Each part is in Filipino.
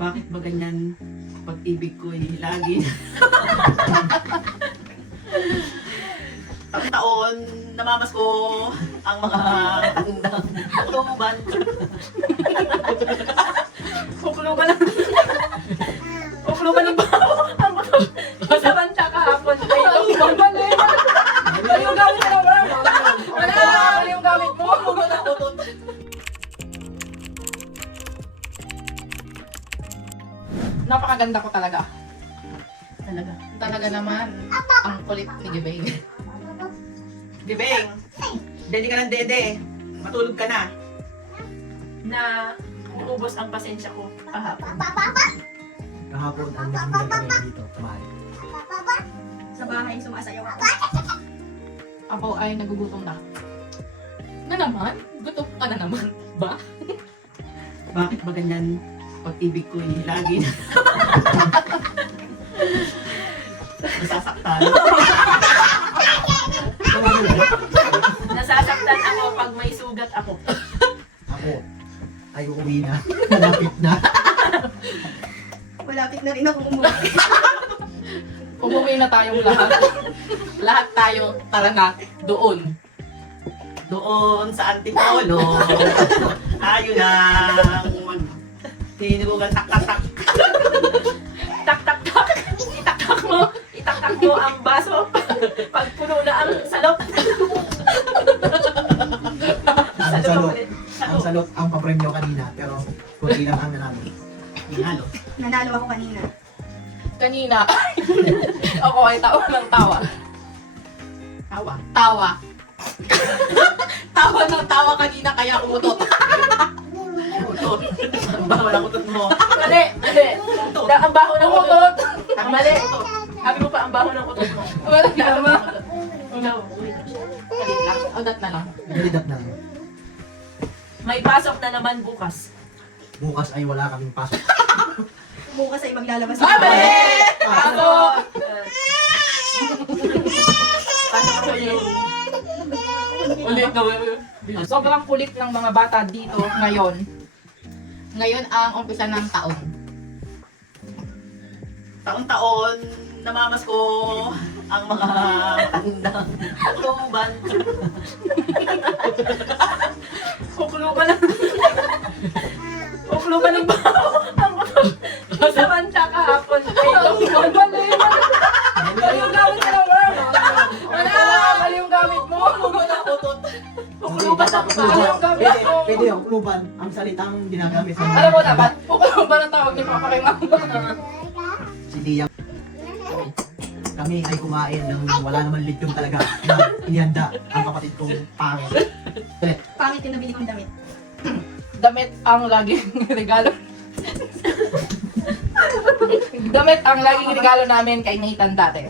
Bakit ba ganyan? Pag-ibig ko'y lagi. Ang taon, namamas ko ang mga tandang tuban. Kukuluban ng... Kukuluban ng baho. Ang motor. Sa banta kahapon. Ay, tumbang mali. Ay, yung gamit na naman. Wala! Mali yung gamit mo. Wala ko to. Napakaganda ko talaga. Talaga. Talaga naman. Ang kulit ni Jibeng. Bibeng, dede ka ng dede. Matulog ka na. Na uubos ang pasensya ko kahapon. Kahapon ang naging kami dito, kumain. Sa bahay, sumasayaw ako. Ako ay nagugutom na. Na naman? Gutom ka na naman ba? Bakit ba ganyan? Pag-ibig ko'y lagi nasasaktan. Nasasaktan ako pag may sugat ako. Ako ay uuwi na. Malapit na. Malapit na rin akong umuwi. Umuwi na tayong lahat. Lahat tayo, tara na, doon. Doon sa Antipolo. Tayo nang hinurugan tak-tak-tak. Tak-tak-tak. Itak-tak mo ang baso. Pag puno na ang salop. Ang salok. ulit. Ang salok ang papremyo kanina, pero kunti lang ang nanalo. Hinalo. Nanalo ako kanina. Kanina, ako ay tawa ng tawa. Tawa. Tawa. Tawa ng tawa kanina kaya umutot. Utot. Ang baho ng utot mo. Mali, mali. Ang baho ng utot. Mali. Sabi mo pa ang baho ng utot mo. Wala tama. Ikaw. Ulit lang. Ulit na lang. Nalidap na. May pasok na naman bukas. Bukas ay wala kaming pasok. Bukas ay maglalabas Ah, mali! Ako! Pasok ko yung... Ulit na ulit. Sobrang kulit ng mga bata dito ngayon. Ngayon ang umpisa ng taon. Taon-taon, namamas ko ang mga tandang tuban. Kukuluban ng... Kukuluban ng baho. Ang motor. Sa banta kahapon. Ay, tumbang mali. Mali yung gamit na naman. Wala! Mali yung gamit mo. Wala ko to. Kukuluban ng baho. Yung gamit Pwede, mo. pwede yung kuluban ang salitang ginagamit sa Alam mo dapat, kukuluban ang tawag ni Papa kay Mama. si Tia. Kami ay kumain ng wala naman lityong talaga na inihanda ang kapatid kong pangit. Pangit yung nabili kong damit. Damit ang laging regalo. Damit ang laging regalo namin kay Nathan dati.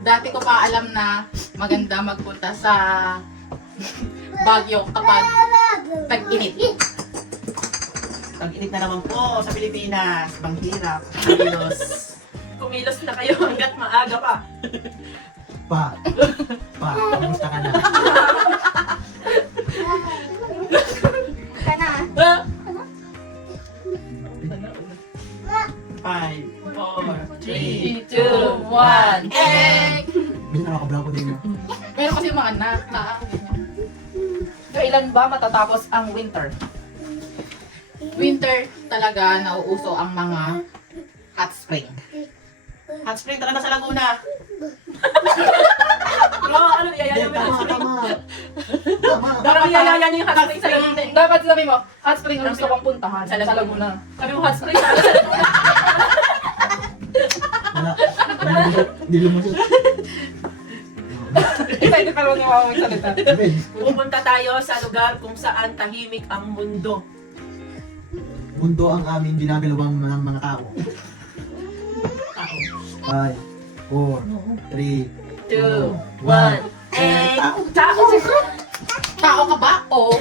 Dati ko pa alam na maganda magpunta sa Baguio kapag tag-init. Tag-init na naman po sa Pilipinas. Banghirap. Kumilos na kayo hanggat maaga pa. Pa, kamusta ka na? Ka na. 5, 4, 3, 3, 2, 1, egg! Bisa nakakablako din mo. Meron kasi mga anak. Kailan ba matatapos ang winter? Winter talaga nauuso ang mga hot spring. hot spring talaga sa Laguna. Bro, ano niyayaya mo yung hot spring? Tama. Parang niyayaya niyo yung hot spring sa Laguna. Dapat sabi mo, hot spring ang gusto kong puntahan sa Laguna. Sabi mo hot spring talaga sa Laguna. Wala. Hindi lumusot. Excited pa rin yung mga magsalita. Pupunta tayo sa lugar kung saan tahimik ang mundo. Mundo ang aming ginagalawang mga tao. Tao. 5, 4, 3, 2, 1, and tao. Tao ka ba? O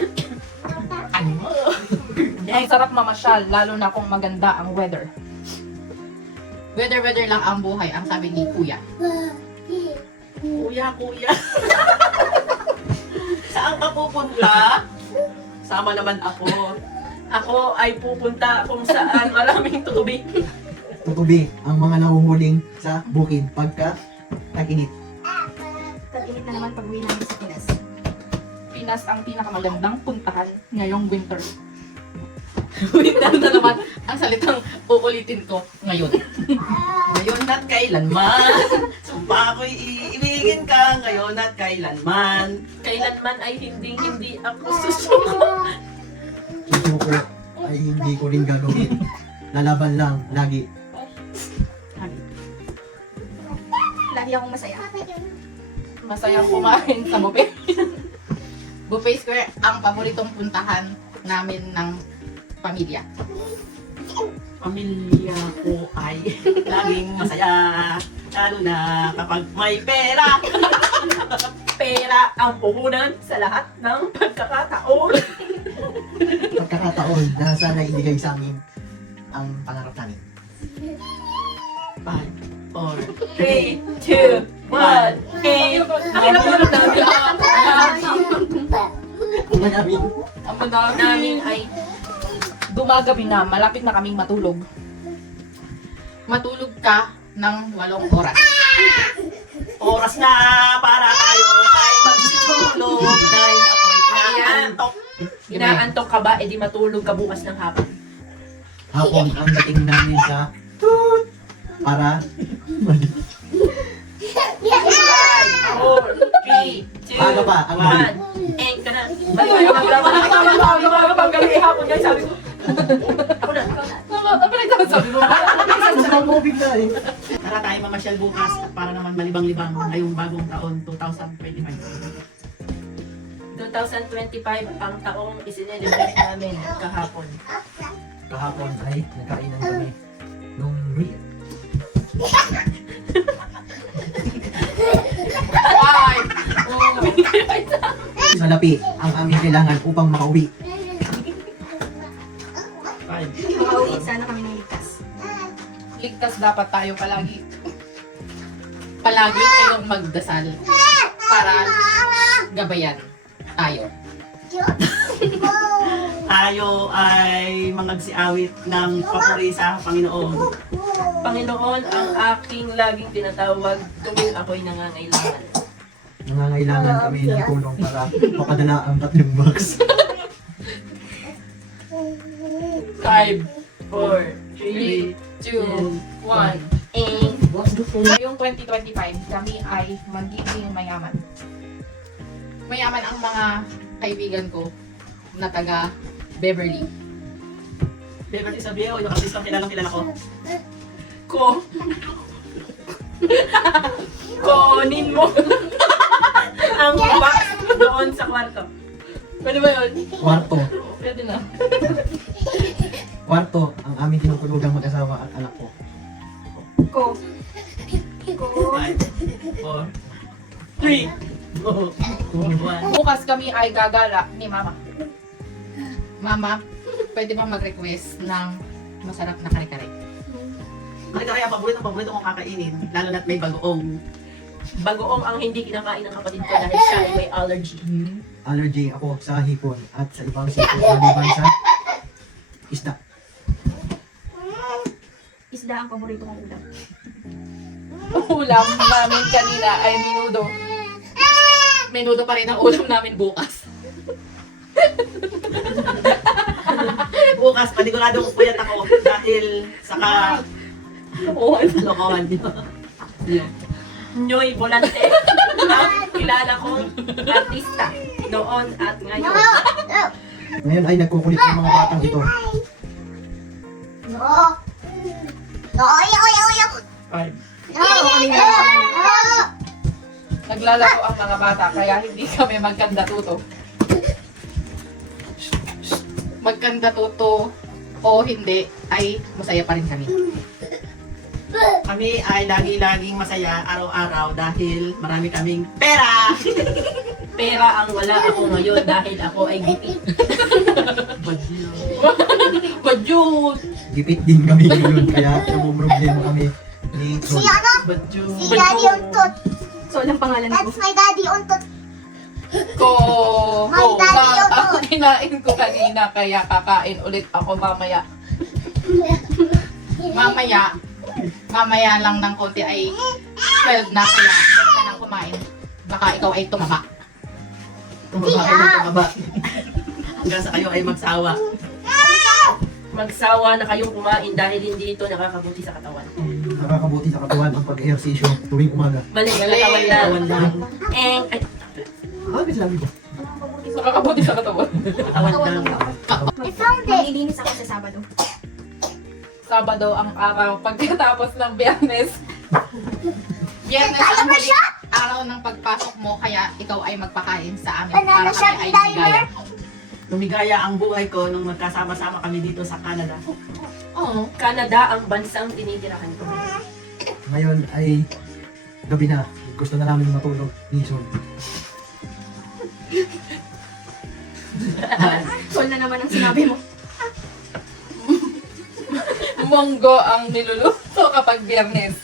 ang sarap mamasyal, lalo na kung maganda ang weather. Weather lang ang buhay, ang sabi ni Kuya. Kuya. Saan ka pupunta? Sama naman ako. Ako ay pupunta kung saan maraming tutubi. Tutubi ang mga nahuhuling sa bukid pagka tag-init. Tag-init na naman pag-uwi namin sa Pinas. Pinas ang pinakamagandang puntahan ngayong winter. Winter na naman ang salitang uulitin ko ngayon. Ngayon at kailanman, sumpa ako'y iibigin ka ngayon at kailanman. Kailanman ay hindi ako susuko. Susuko ay hindi ko rin gagawin. Lalaban lang, lagi. Lagi akong masaya. Masayang kumain sa buffet. Buffet Square ang paboritong puntahan namin ng pamilya. Pamilya ko ay laging masaya, lalo na kapag may pera. Pera ang puhunan sa lahat ng pagkakataon. Pagkakataon na sana ibigay sa amin ang pangarap namin. 5, 3, 2, 4, 1, game! Nakilap namin Ang namin, Ang madami namin ay gumagabi na, malapit na kaming matulog. Matulog ka ng 8 oras. oras na para tayo ay magtutulog dahil ako'y inaantok. inaantok ka ba, edi matulog ka bukas ng hapon. hapon ang dating namin sa para 4, 3, 2, Paano ba? Ang 1, end ka na. Balik ka na. Paggaling hapon guys, sabi ko. Ako na. Ano ba nagsasabi mo? ang movie na eh. Tara tayo mamasyal bukas para naman malibang-libang ngayong bagong taon 2025. 2025 ang taong isinelebrate namin kahapon. Kahapon ay nagkainan kami nung real. Ay! Salapi ang aming kailangan upang makauwi. 5, Makauwi sana kami ng ligtas. Ligtas dapat tayo palagi. Palagi kayong magdasal para gabayan tayo. tayo ay mangagsiawit ng papuri sa Panginoon. Panginoon, ang aking laging tinatawag tuwing ako'y nangangailangan. Nangangailangan kami ng tulong para mapadala ang 3 box. 5, 4, 3, 2, 1. end. Ngayong 2025, kami ay magiging mayaman. Mayaman ang mga kaibigan ko na taga Beverly. Beverly Sabieo, yung artistang kilala ko. Kunin mo ang box doon sa kwarto. Pwede ba yun? Kwarto. Pwede na. Kwarto ang aming tinutulugang mag-asawa at anak ko. Ko. 5, 4, 3, 1. Bukas kami ay gagala ni Mama. Mama, pwede ba mag-request ng masarap na kare-kare? Kaya paborito kong kakainin, lalo na't may bagoong. Bagoong ang hindi kinakain ng kapatid ko dahil siya ay may allergy. Allergy ako sa hipon at sa ibang sipon maliban sa isda. Isda ang paborito kong ulam. Ulam namin kanina ay menudo. Menudo pa rin ang ulam namin bukas. Bukas, paniguradong puyat ako dahil sa kalokohan niyo. Noy Volante, ang kilala kong artista noon at ngayon. Ngayon ay nagkukulit ang mga batang ito. 5, Naglalaro ang mga bata kaya hindi kami magkandatuto. Magkandatuto o hindi ay masaya pa rin kami. Kami ay lagi-laging masaya araw-araw dahil marami kaming pera! Pera ang wala ako ngayon dahil ako ay gipit. Badyut! Gipit din kami ngayon kaya namumroblema kami ni Ron. Badyo. Si Daddy Untot. So, anong pangalan ko? That's my Daddy Untot. Ko! My Daddy Untot. kinain ko kanina, kaya kakain ulit ako mamaya. Mamaya lang ng konti ay 12 na, kaya huwag ka nang kumain. Baka ikaw ay tumaba. Tumaba kayo ng tumaba. Hanggang sa kayo ay magsawa. Magsawa na kayong kumain dahil hindi ito nakakabuti sa katawan. Nakakabuti sa katawan ang pag-ehersisyo tuwing umaga. Mali, ang Mali. katawan lang. Katawan lang. Ay, Ano ba sinabi ko? Nakakabuti sa katawan. Katawan lang. Maglilinis ako sa Sabado. Sabado ang araw pagkatapos ng Biyernes. Biyernes ang huling araw ng pagpasok mo, kaya ikaw ay magpakain sa amin para kami ay ligaya. Lumigaya ang buhay ko nung magkasama-sama kami dito sa Canada. Oo. Canada ang bansang tinitirahan ko. Ngayon ay gabi na. Gusto na namin matulog ni Sol. Sol na naman ang sinabi mo. Monggo ang niluluto kapag Biyernes.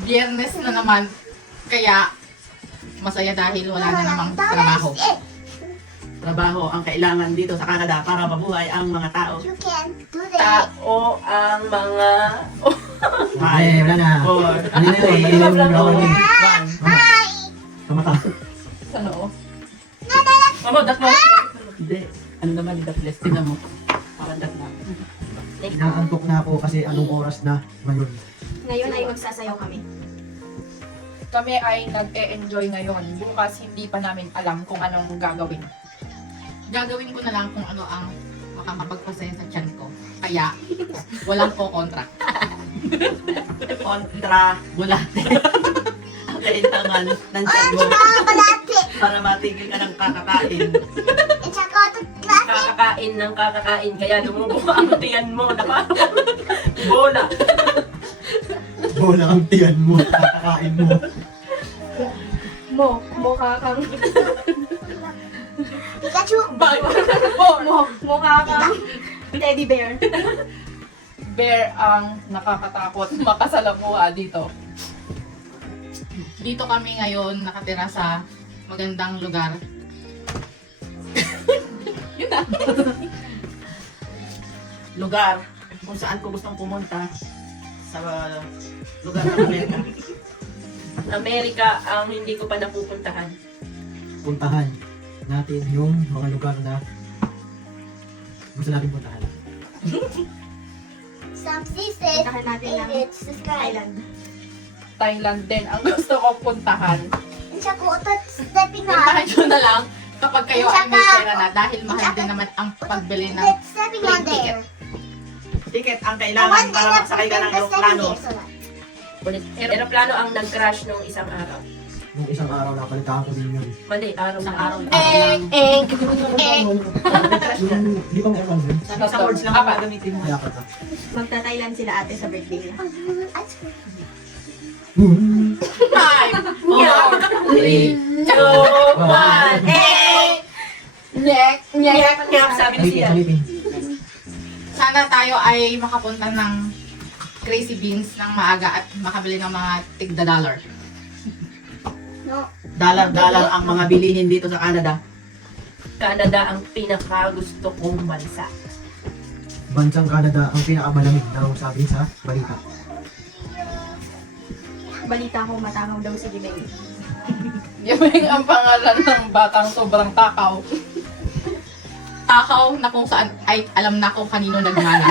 Biyernes na naman, kaya masaya dahil wala na namang trabaho. Trabaho ang kailangan dito sa Canada para mabuhay ang mga tao. Tao ang mga... Ay, wala na. Four, Ano na yun? Ano yung rawang one. sa mata? Sa noo. Mamo, dat mo. Hindi. Ano naman yung dapiles? Tingnan mo. Pakandat na. Inaantok na ako kasi anong oras na ngayon. Ngayon ay magsasayaw kami. Kami ay nag-e-enjoy ngayon. Bukas hindi pa namin alam kung anong gagawin. Gagawin ko na lang kung ano ang makakapagpasaya sa tiyan ko. Kaya, walang ko-kontra. Kontra bulate. Ang kailangan ng tiyan mo para matigil ka ng kakakain. Kakakain ng kakakain, kaya lumubo ang tiyan mo. Bola. Bola ang tiyan mo, kakakain mo. Mukha kang... Mukha kang teddy bear. Bear ang nakakatakot makasalamuha dito. Dito kami ngayon nakatira sa magandang lugar. Yun na. Lugar kung saan ko gustong pumunta sa lugar ng Amerika. Amerika ang hindi ko pa napupuntahan. Puntahan natin yung mga lugar na gusto natin puntahan. Puntahan natin ng Thailand. Thailand din ang gusto ko puntahan. Stepping Puntahan on. nyo na lang kapag kayo ay may pera na dahil mahal din naman ang pagbili ng Stepping on there. Ticket ang kailangan para magsakay ka ng aeroplano. Aeroplano ang nag-crash nung isang araw. Nung isang araw napalitaan ko din yun. Mali, araw na araw. Hindi pa may aircon din. Isang words lang ang gagamitin mo. Kaya ka ta. Magta-Thailand sila ate sa birthday niya. 5, 4, 3, 2, 1, Nyek, nyek. Nyap, sabi ni siya. Salipin. Sana tayo ay makapunta ng Crazy Beans ng maaga at makabili ng mga tigda-dollar. Dalar-dalar ang mga bilihin dito sa Canada. Canada ang pinaka-gusto kong bansa. Bansang Canada ang pinakamalamig daw sabi sa balita. Balita ko matakaw daw si Jimeng. Yameng ang pangalan ng batang sobrang takaw. Takaw na kung saan ay alam na kung kanino nagmana.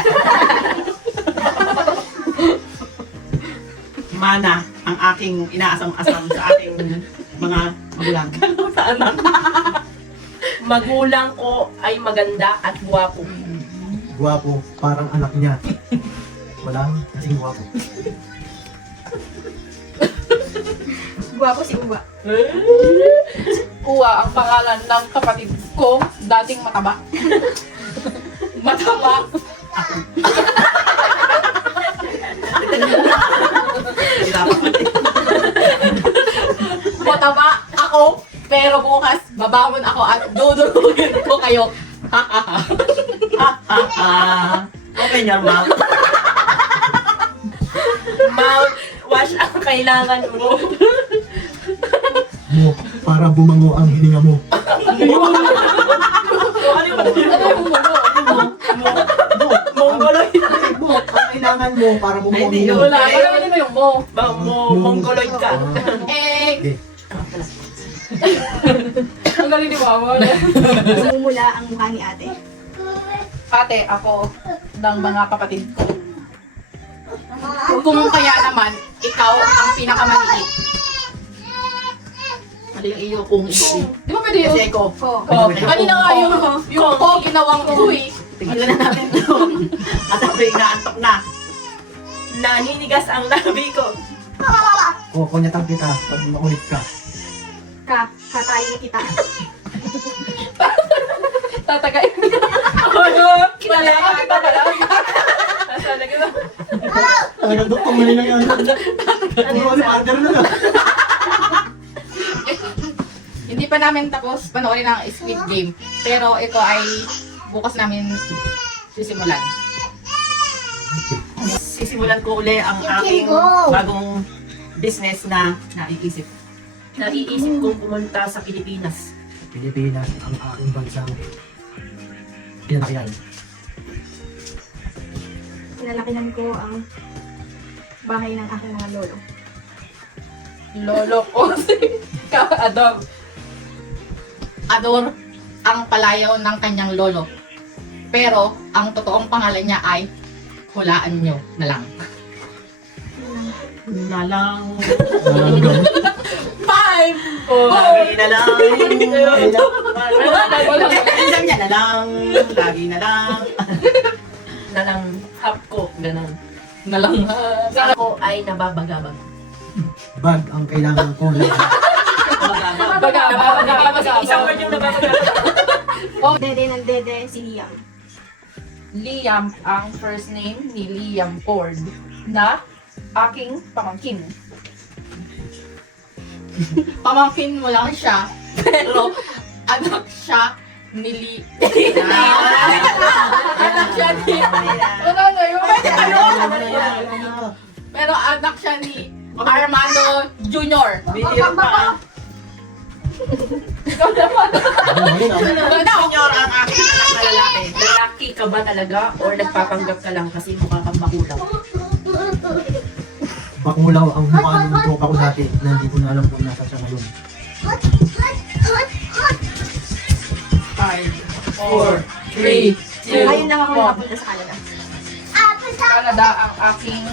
Mana ang aking inaasam-asam sa ating mga magulang. Sa anak. Magulang ko ay maganda at guwapo. Guwapo, parang anak niya. Walang kasing guwapo. Guwapo si Uwa. Uwa ang pangalan ng kapatid ko, dating mataba. Mataba. Mataba ako, pero bukas babamon ako at dudulugin ko kayo. Open your mouth. Mouthwash ang kailangan mo. Mo, para bumango ang hininga mo. Ano yung Mongoloid. Mo, ang kailangan mo para Ay, bumuang hindi mo. yun. Wala. Wala mo yung mo. Mongoloid ka. Egg. Ang galing ni Wawa. Sumumula ang mukha ni ate. Ate, ako ng mga kapatid ko. Kung kaya naman, ikaw ang pinakamaliit. Mali yung iyo kung iyo. Di ba pwede yun? Kasi ko. Ko. Kanina nga yung ko ginawang uy. Tingnan na natin to. At ako'y inaantok na. Naninigas ang labi ko. Kukunyatang kita pag makulit ka. Katayin kita. Tatagay. Kilala ka kita pala. Nasaan na kita? Talagang doktor, mali na yan. Ano, partner na lang. Hindi pa namin tapos panoorin ang Squid Game. Pero ito ay bukas namin sisimulan. Sisimulan ko uli ang aking bagong business na naiisip. Naiisip kong pumunta sa Pilipinas. Pilipinas ang aking bansang pinanakiyan. Pinalakihan ko ang bahay ng aking mga lolo. Lolo ko si Ka-Adam. Ador ang palayaw ng kanyang lolo. Pero ang totoong pangalan niya ay hulaan nyo na lang. Nalang. Five! Lagi na lang. Wala. Alam niya na lang. Lagi na lang. Nalang hap ko. Ganon. Nalang. Ako ay nababagabag. Bag ang kailangan ko. Bagabag. Isang word yung nababagabag. Dede ng dede si Liam. Liam ang first name ni Liam Ford na aking pamangkin. Pamangkin mo lang siya. Pero anak siya ni anak siya ni Ano na yun? Pwede pa yun? pero anak siya ni Armando Jr. Bihira pa. Senyor ang aking anak na lalaki. Lalaki ka ba talaga or nagpapanggap ka lang kasi mukha kang makulang? Bakmulaw ang mukha ng tropa ko dati na hindi ko na alam kung nasa siya ngayon. 5, 4, 3, 2, Ngayon lang ako nakapunta sa Canada. Canada ang aking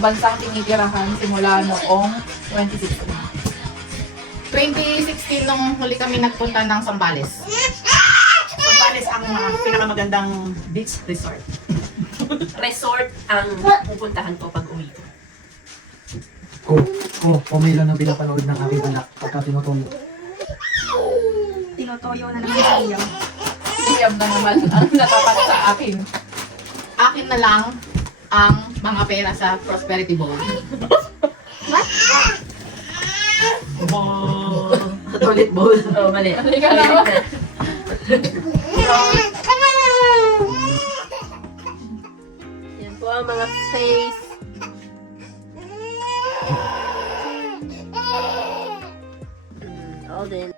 bansang tinitirahan simula noong 2016. 2016 nung huli kami nagpunta ng Zambales. Zambales ang pinakamagandang beach resort. Resort ang pupuntahan ko pag uwi ko. May lang ang pinapanood ng aking anak pagka tinutulo. Tinotoyo na naman si Liam. Liam na naman ang natapat sa akin. Akin na lang ang mga pera sa Prosperity Bowl. Toilet bowl. Oh, mali. Halika na. Yan po ang mga face